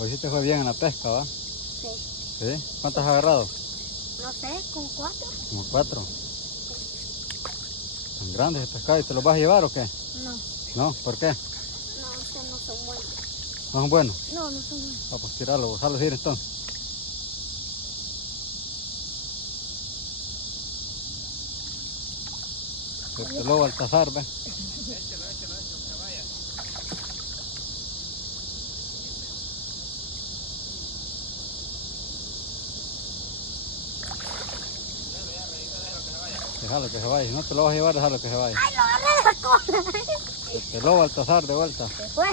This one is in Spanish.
Hoy sí te fue bien en la pesca, ¿va? Sí. ¿Sí? ¿Cuántas has agarrado? No sé, ¿con 4? Como 4. ¿Tan grandes el pescado? ¿Y te los vas a llevar o qué? No. ¿No? ¿Por qué? No, estos no son buenos. ¿No son buenos? No, no son buenos. Vamos a tirarlo, dejarlos ir entonces. Este lobo Baltasar, ¿ves? Déjalo que se vaya, si no te lo vas a llevar, déjalo que se vaya. ¡Ay, lo agarré de la cola! Este lobo Baltasar de vuelta. Se fue.